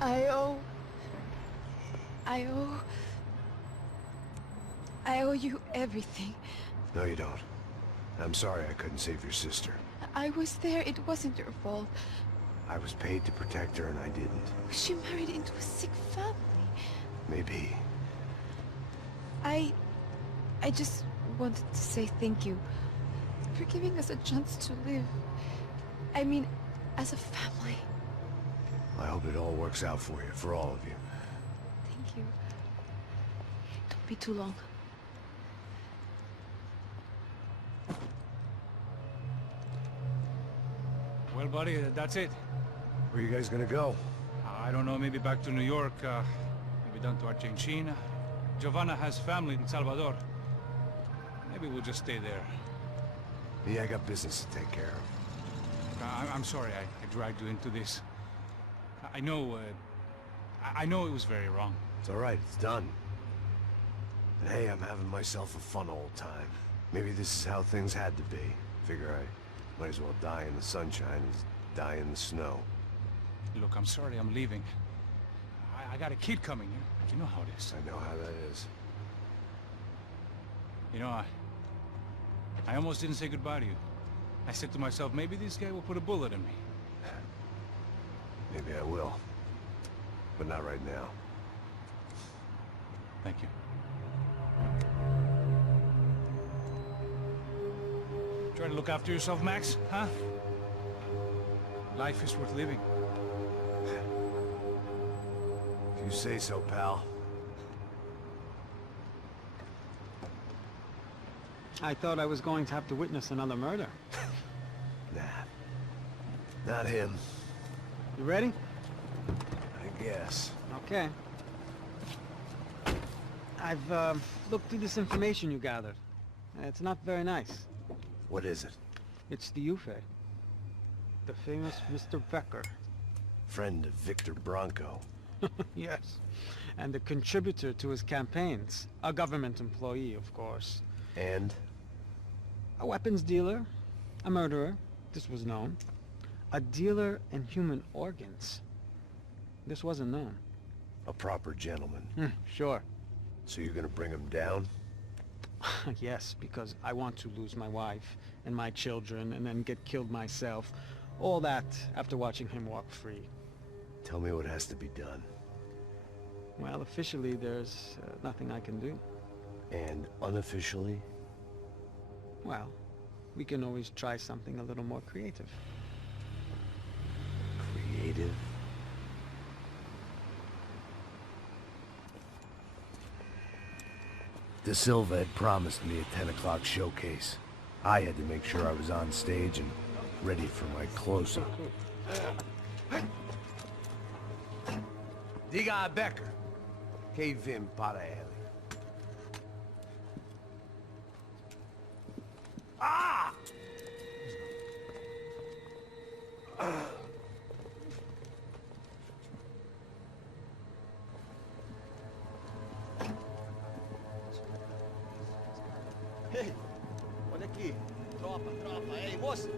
I owe... I owe... I owe you everything. No, you don't. I'm sorry I couldn't save your sister. I was there. It wasn't your fault. I was paid to protect her and I didn't. She married into a sick family. Maybe. I just wanted to say thank you for giving us a chance to live. I mean, as a family. I hope it all works out for you, for all of you. Thank you. Don't be too long. Well, buddy, that's it. Where are you guys gonna go? I don't know, maybe back to New York, maybe down to Argentina. Giovanna has family in Salvador. Maybe we'll just stay there. Yeah, I got business to take care of. I'm sorry I dragged you into this. I know it was very wrong. It's alright, it's done. And hey, I'm having myself a fun old time. Maybe this is how things had to be. Figure I might as well die in the sunshine as die in the snow. Look, I'm sorry I'm leaving. I got a kid coming. You know how it is. I know how that is. You know, I almost didn't say goodbye to you. I said to myself, maybe this guy will put a bullet in me. Maybe I will. But not right now. Thank you. Try to look after yourself, Max, huh? Life is worth living. If you say so, pal. I thought I was going to have to witness another murder. Nah. Not him. You ready? I guess. Okay. I've looked through this information you gathered. It's not very nice. What is it? It's the Ufe. The famous Mr. Becker. Friend of Victor Branco. Yes. And a contributor to his campaigns. A government employee, of course. And? A weapons dealer. A murderer. This was known. A dealer in human organs. This wasn't known. A proper gentleman. Sure. So you're gonna bring him down? Yes, because I want to lose my wife and my children and then get killed myself. All that after watching him walk free. Tell me what has to be done. Well, officially there's nothing I can do. And unofficially? Well, we can always try something a little more creative. Creative? De Silva had promised me a 10 o'clock showcase. I had to make sure I was on stage and ready for my close-up. Diga a Becker. Que vim para ele. Ah! Ei, olha aqui. Tropa. Ei, moço.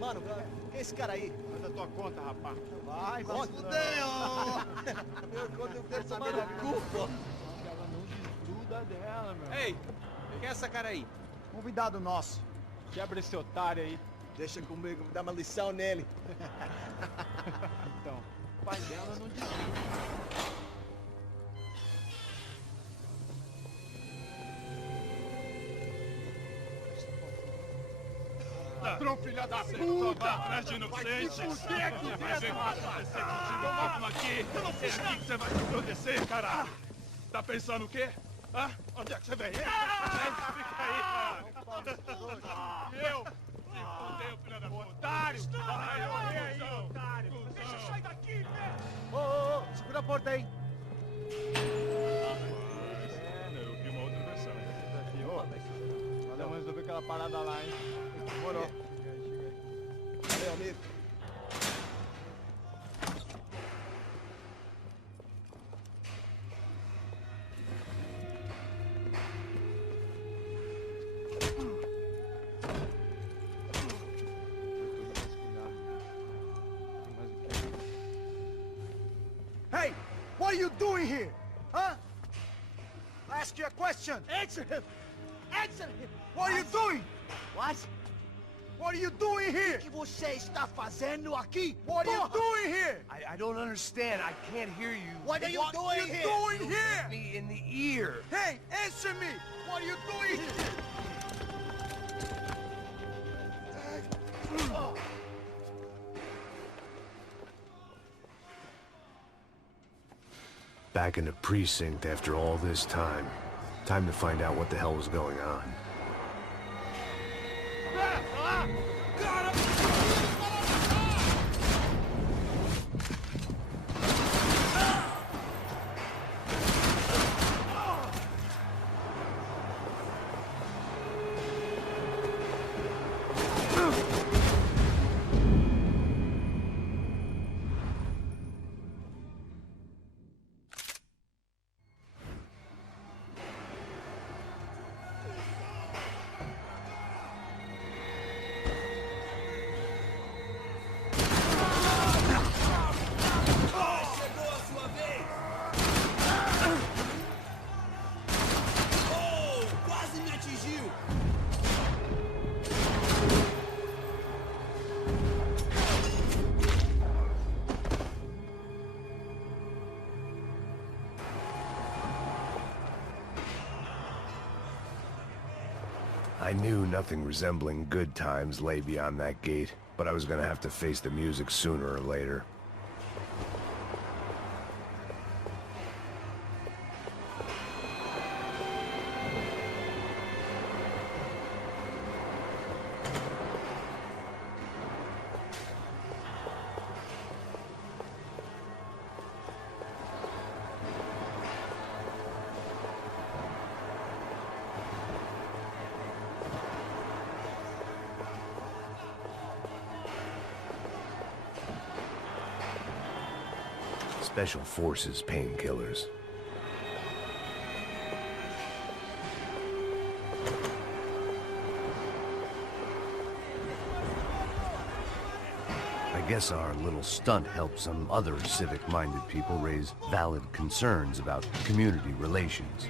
Mano, quem é esse cara aí? Faz a tua conta, rapaz. Vai fudeu! Meu conta, eu quero saber da culpa. Ela não desgruda dela, meu. Ei, quem é essa cara aí? Convidado nosso. Quebra esse otário aí. Deixa comigo, dá uma lição nele. Então, o pai dela não desgruda. Ladrão, filha da puta! Vai atrás de inocentes! Vai ver o que vai acontecer contigo mesmo aqui! É aqui que você vai se entorpecer, caralho! Tá pensando o quê? Hã? Onde é que você vem? Fica aí, cara! Eu? Se fudeu, filha da puta! Otário! Vai, otário! Deixa eu sair daqui, velho! Ô, segura a porta aí. Eu vi uma outra versão. Valeu, vamos resolver aquela parada lá, hein? Demorou. Valeu, amigo. Hey! doing here? Huh? I ask you a question. Answer him! Answer him! What are you doing? What? What are you doing here? O que você está fazendo aqui? What are you doing here? I don't understand. I can't hear you. What are you doing here? You hit me in the ear. Hey, answer me! What are you doing here? Back in the precinct after all this time. Time to find out what the hell was going on. I knew nothing resembling good times lay beyond that gate, but I was gonna have to face the music sooner or later. Special Forces painkillers. I guess our little stunt helped some other civic-minded people raise valid concerns about community relations.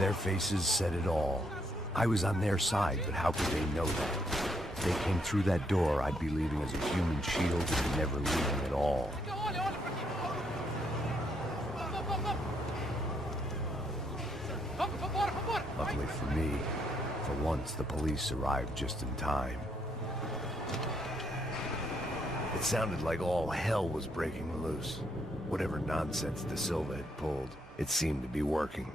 Their faces said it all. I was on their side, but how could they know that? If they came through that door, I'd be leaving as a human shield and never leaving at all. Luckily for me, for once the police arrived just in time. It sounded like all hell was breaking loose. Whatever nonsense De Silva had pulled, it seemed to be working.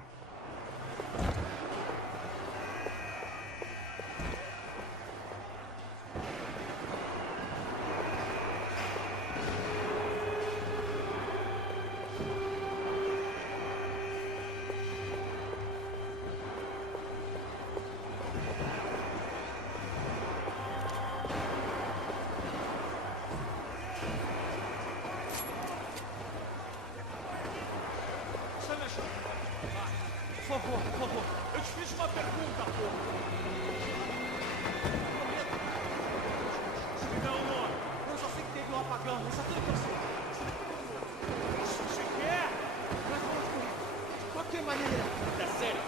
Por favor, eu te fiz uma pergunta, pô. Não, eu só sei que teve um apagão, essa é tudo que eu sei. Se você quer, vai falar comigo. De qualquer maneira, é sério.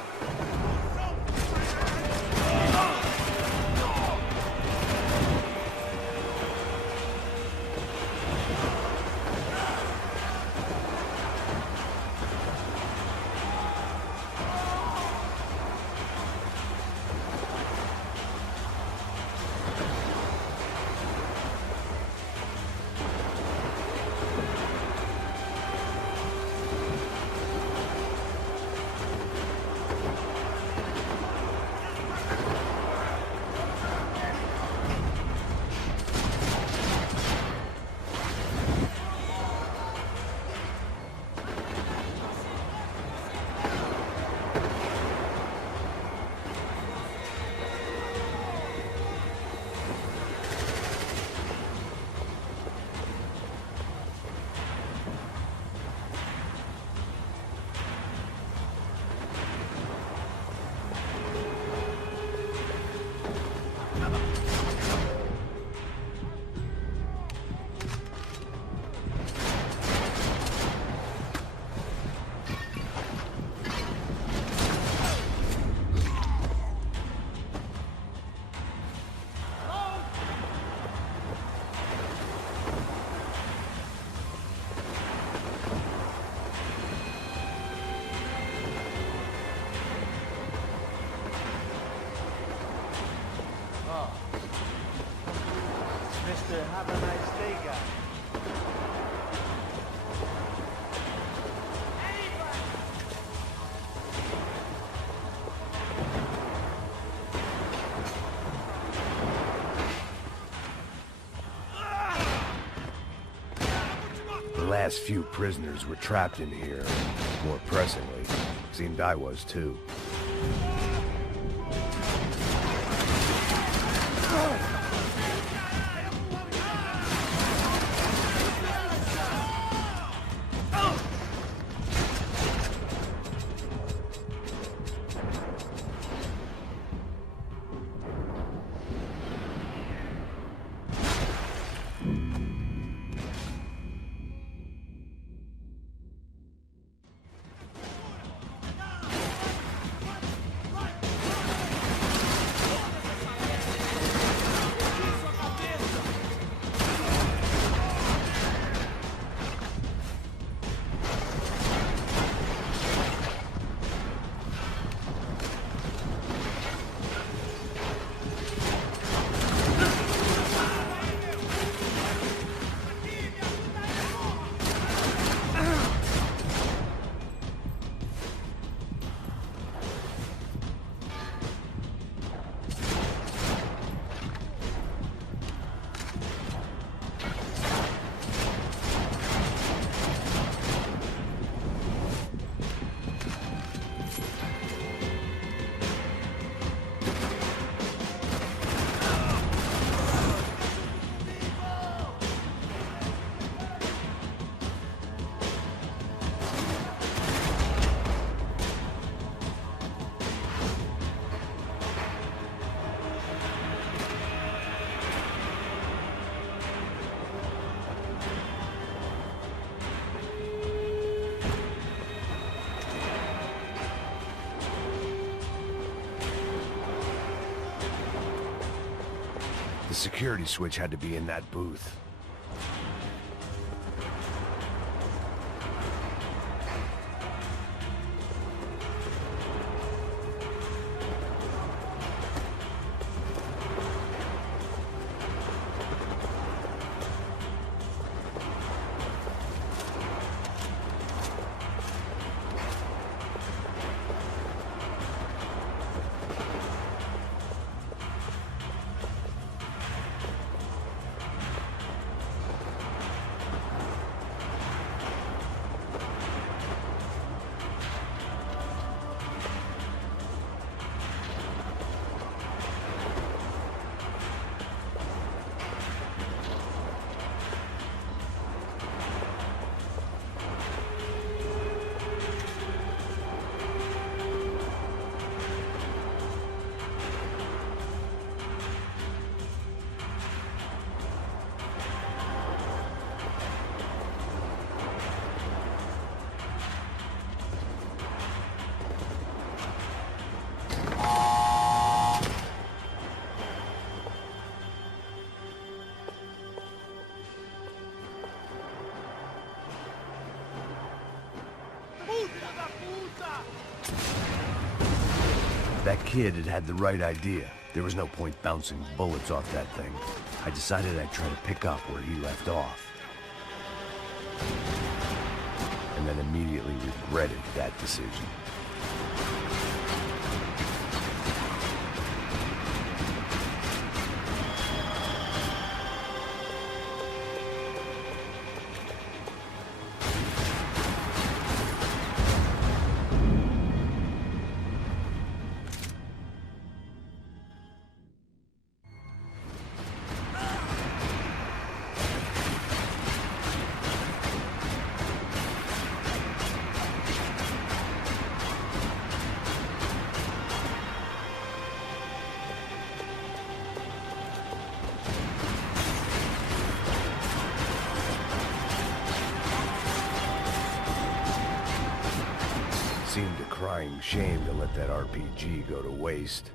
last few prisoners were trapped in here. More pressingly, seemed I was too. The security switch had to be in that booth. That kid had had the right idea. There was no point bouncing bullets off that thing. I decided I'd try to pick up where he left off. And then immediately regretted that decision. Seemed a crying shame to let that RPG go to waste.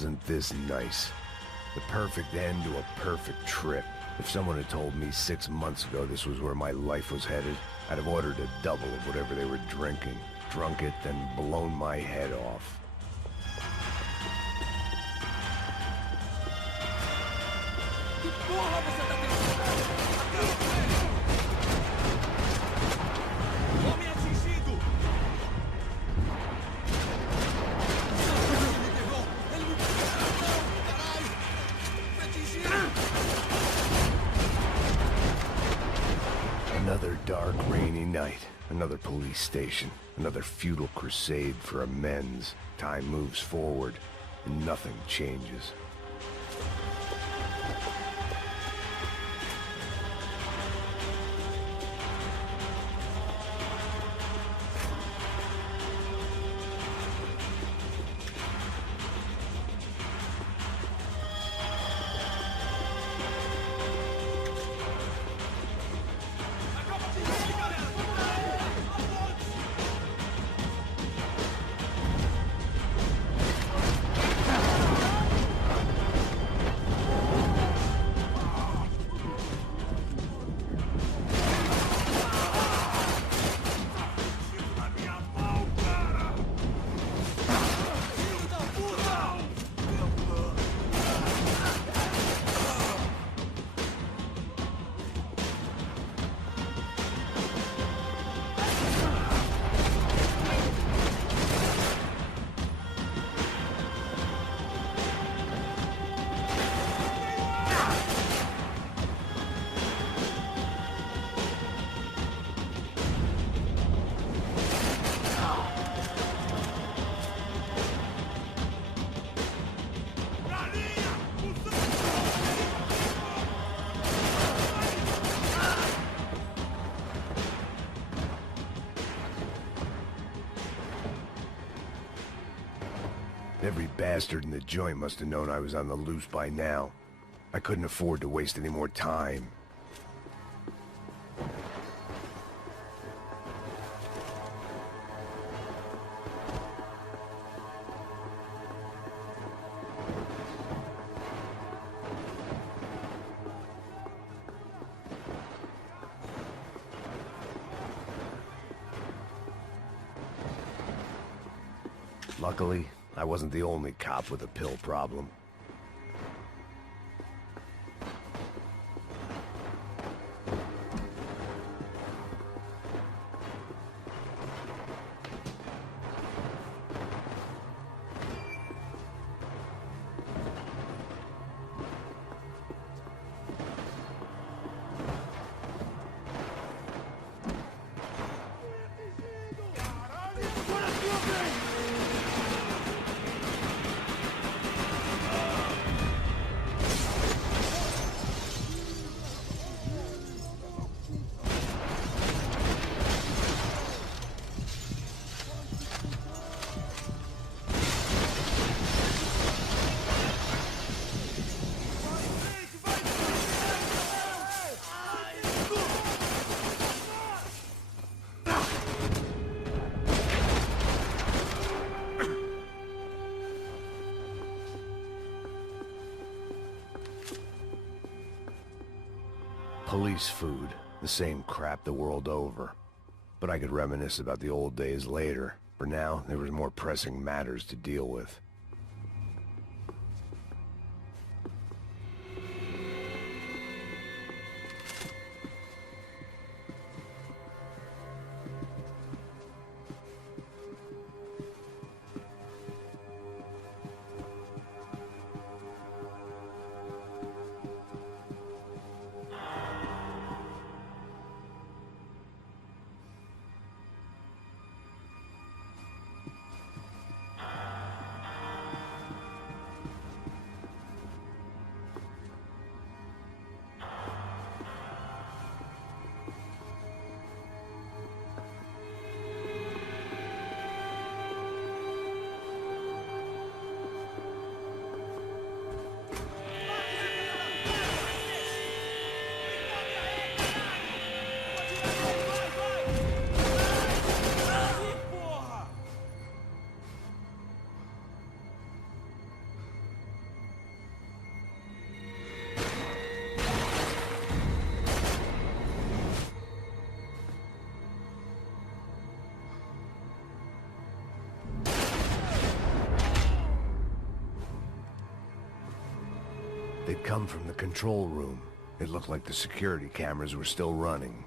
wasn't this nice. The perfect end to a perfect trip. If someone had told me 6 months ago this was where my life was headed, I'd have ordered a double of whatever they were drinking, drunk it, then blown my head off. Another dark, rainy night. Another police station. Another futile crusade for amends. Time moves forward, and nothing changes. Every bastard in the joint must have known I was on the loose by now. I couldn't afford to waste any more time. Luckily, I wasn't the only cop with a pill problem. Police food, the same crap the world over. But I could reminisce about the old days later. For now, there was more pressing matters to deal with. come from the control room. It looked like the security cameras were still running.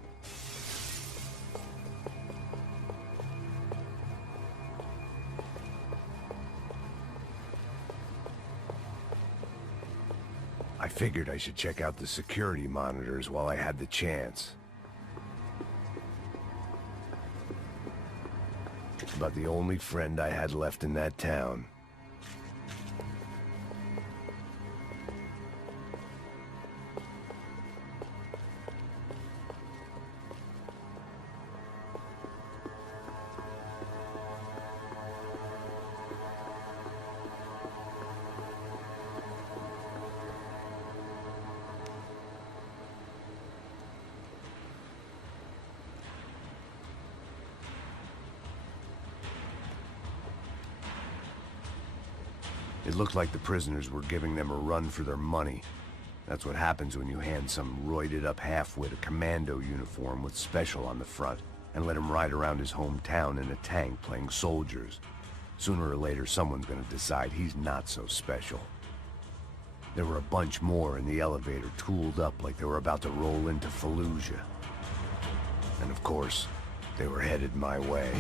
I figured I should check out the security monitors while I had the chance. About the only friend I had left in that town. It looked like the prisoners were giving them a run for their money. That's what happens when you hand some roided-up halfwit a commando uniform with special on the front and let him ride around his hometown in a tank playing soldiers. Sooner or later, someone's gonna decide he's not so special. There were a bunch more in the elevator, tooled up like they were about to roll into Fallujah. And of course, they were headed my way.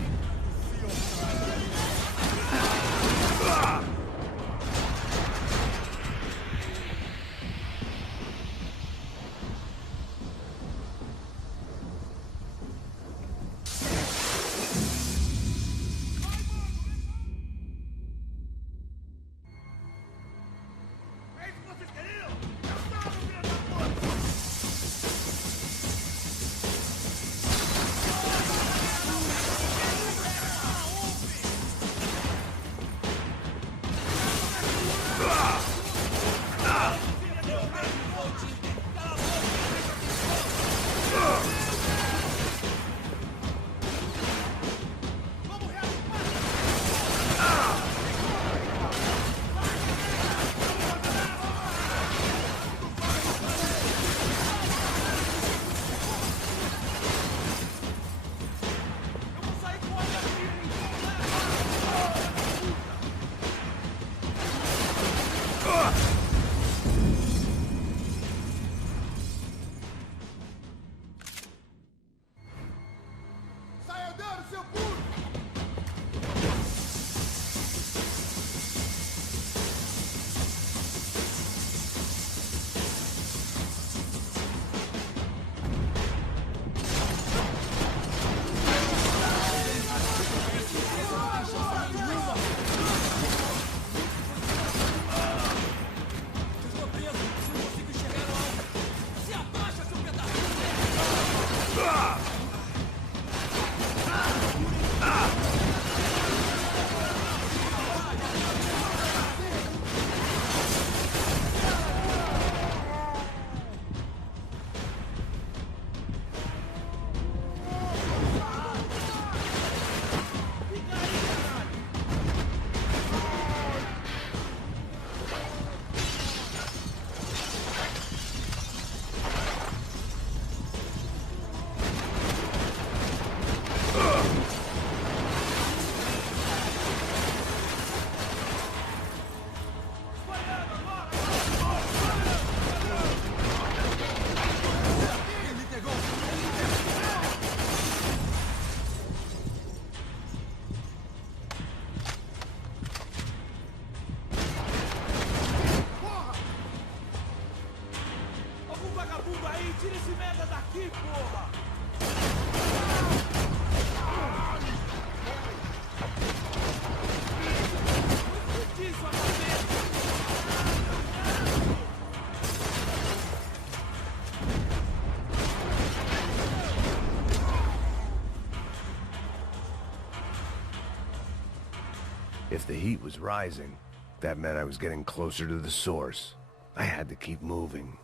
If the heat was rising, that meant I was getting closer to the source. I had to keep moving.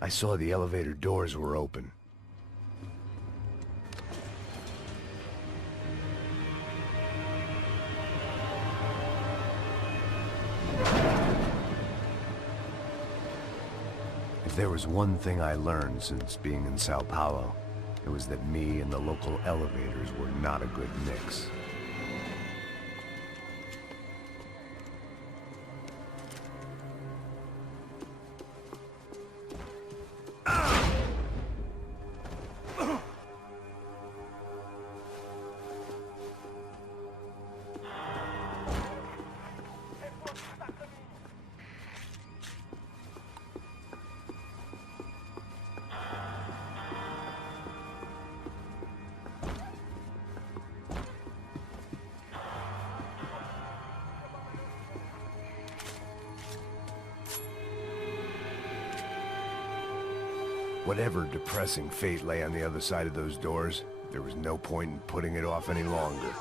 I saw the elevator doors were open. If there was one thing I learned since being in Sao Paulo, it was that me and the local elevators were not a good mix. Whatever depressing fate lay on the other side of those doors, there was no point in putting it off any longer.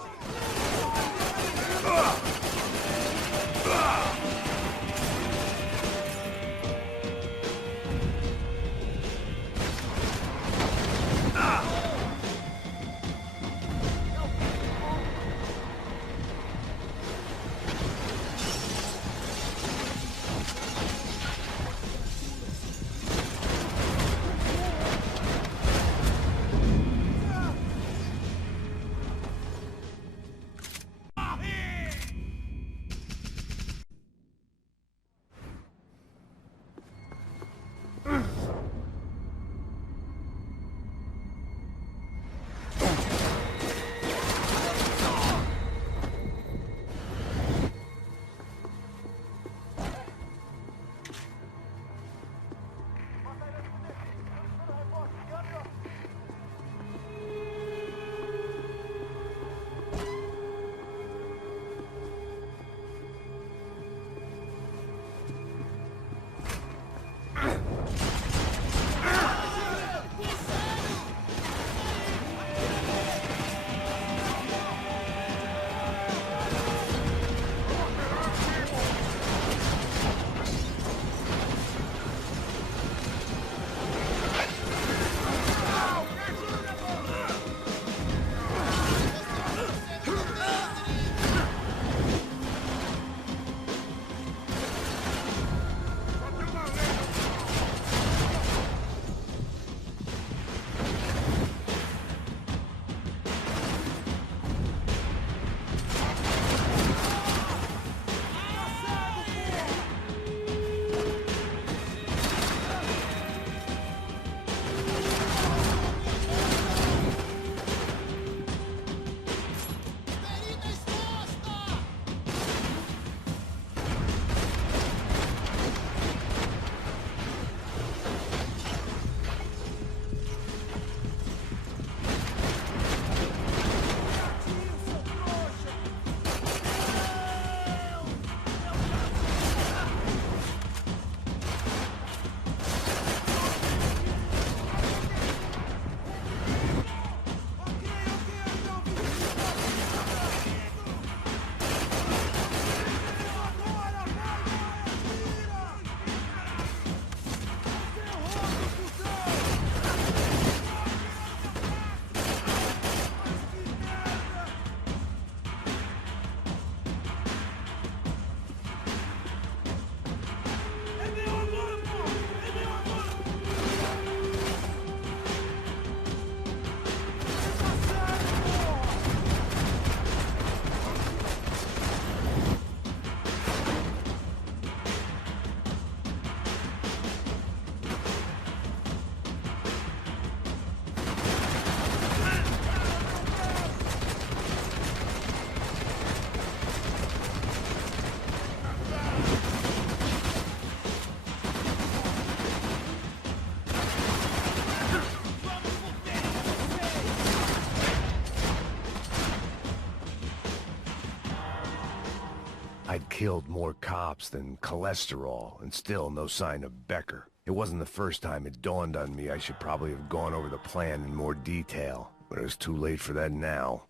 I'd killed more cops than cholesterol, and still no sign of Becker. It wasn't the first time it dawned on me I should probably have gone over the plan in more detail, but it was too late for that now.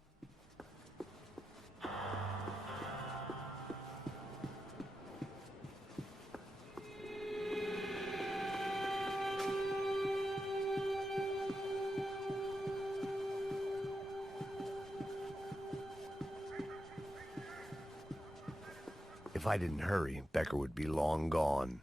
If I didn't hurry, Becker would be long gone.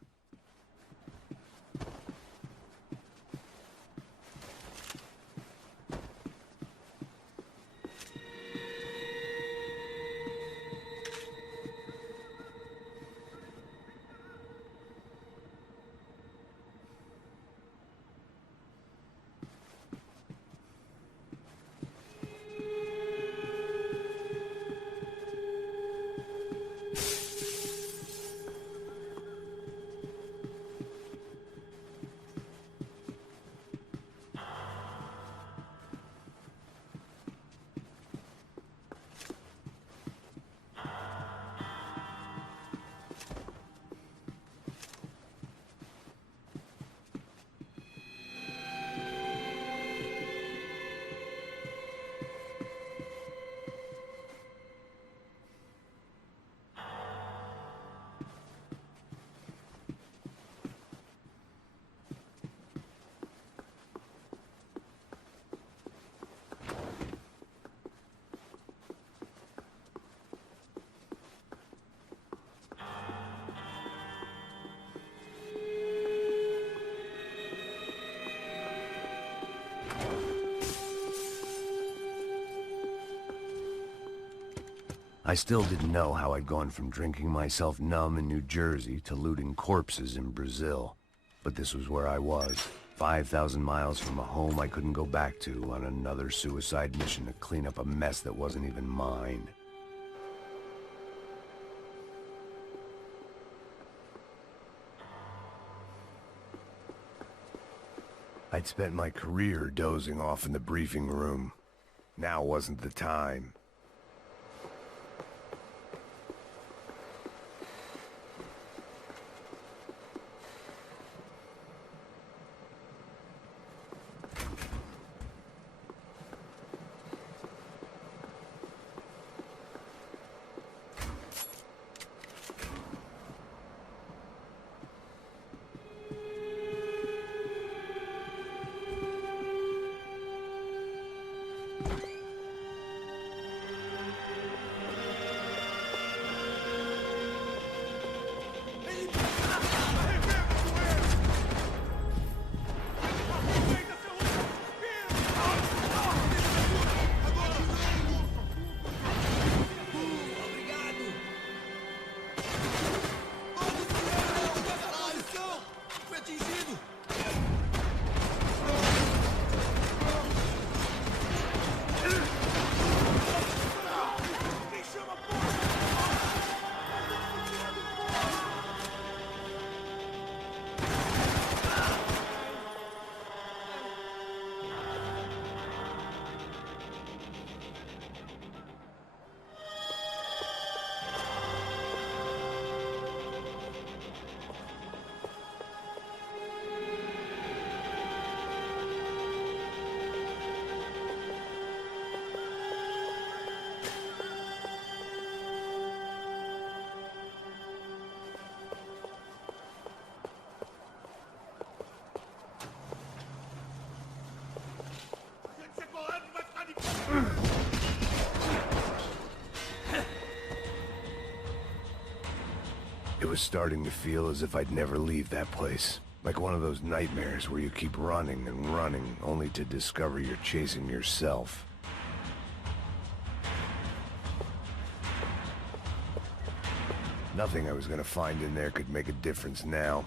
I still didn't know how I'd gone from drinking myself numb in New Jersey to looting corpses in Brazil. But this was where I was, 5,000 miles from a home I couldn't go back to, on another suicide mission to clean up a mess that wasn't even mine. I'd spent my career dozing off in the briefing room. Now wasn't the time. It was starting to feel as if I'd never leave that place. Like one of those nightmares where you keep running and running, only to discover you're chasing yourself. Nothing I was gonna find in there could make a difference now.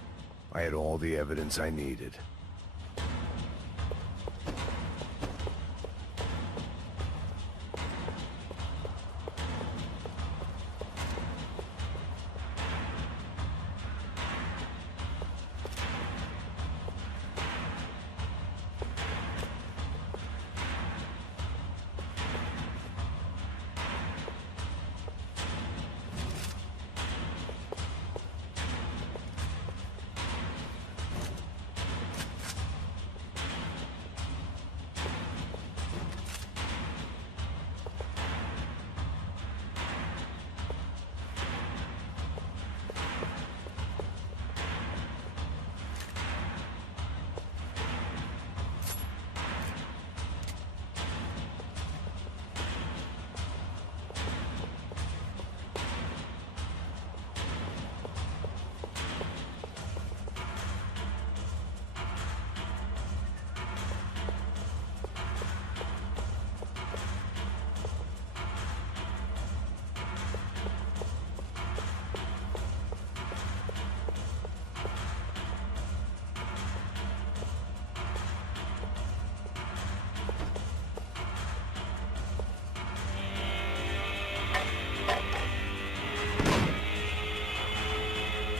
I had all the evidence I needed.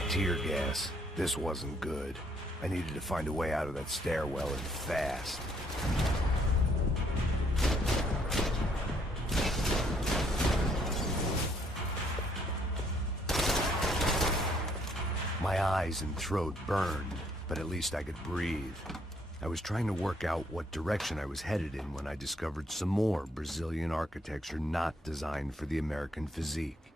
Tear gas. This wasn't good. I needed to find a way out of that stairwell and fast. My eyes and throat burned, but at least I could breathe. I was trying to work out what direction I was headed in when I discovered some more Brazilian architecture not designed for the American physique.